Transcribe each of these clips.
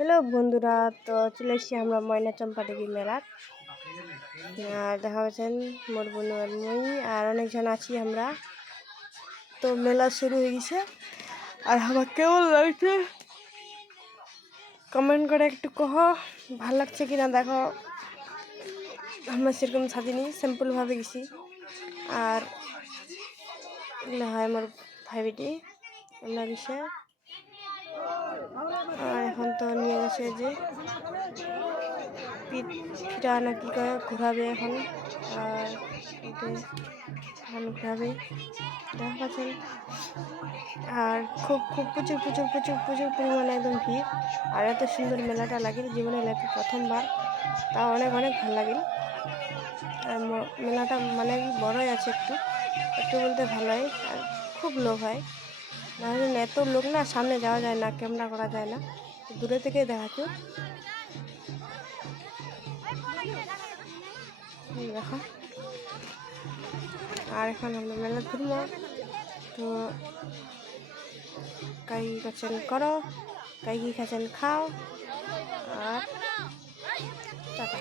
Hello বন্ধুরা, তো চলে এসেছি আমরা ময়না চম্পাদেবী মেলার। আর দেখা পাচ্ছেন মোর বোন আর মই আর অনেকজন আছি আমরা। তো মেলা শুরু হয়ে গেছে আর আমার কেমন লাগছে কমেন্ট করে একটু কহ, ভাল লাগছে কিনা দেখো। আমরা সেরকম সাজিনি, সিম্পলভাবে গেছি। আর এগুলো হয় আমার ভাই বেটি, এগুলো গেছে। আর এখন তো নিয়ে গেছে যে পিঠা না কি করে ঘোরাবে এখন। আর এখন ঘোরাবে, দেখা পাচ্ছেন। আর খুব খুব প্রচুর প্রচুর প্রচুর প্রচুর পরিমাণে একদম ভিড়। আর এত সুন্দর মেলাটা লাগে জীবনে লাইফে প্রথমবার, তা অনেক অনেক ভালো লাগে। আর মেলাটা মানে বড়ই আছে, একটু একটু বলতে ভালোই। আর খুব লোক হয়, নাহলে এত লোক না, সামনে যাওয়া যায় না, ক্যামেরা করা যায় না, দূরে থেকেই দেখাচ্ছ। দেখো, আর এখন আমরা মেলা ঘুরবো। তো কাই খাচ্ছেন করো, কাই কি খাচ্ছেন খাও। আর টাটা।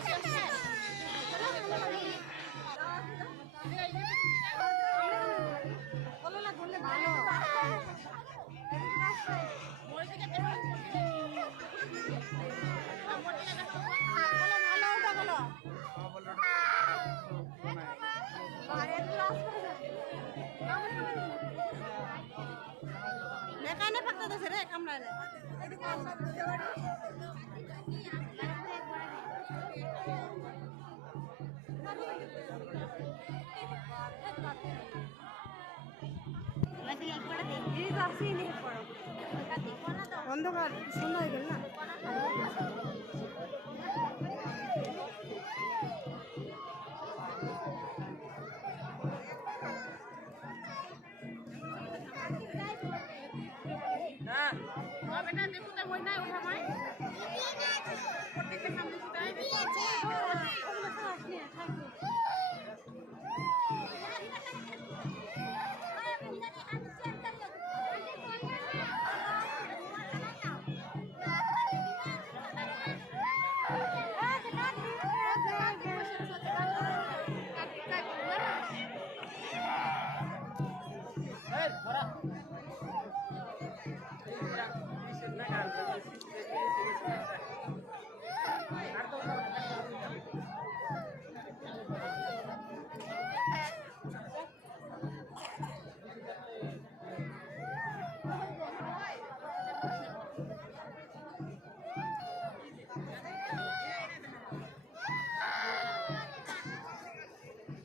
অন্ধকার সন্ধ্যা হয়ে গেল না।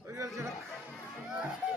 Oiga,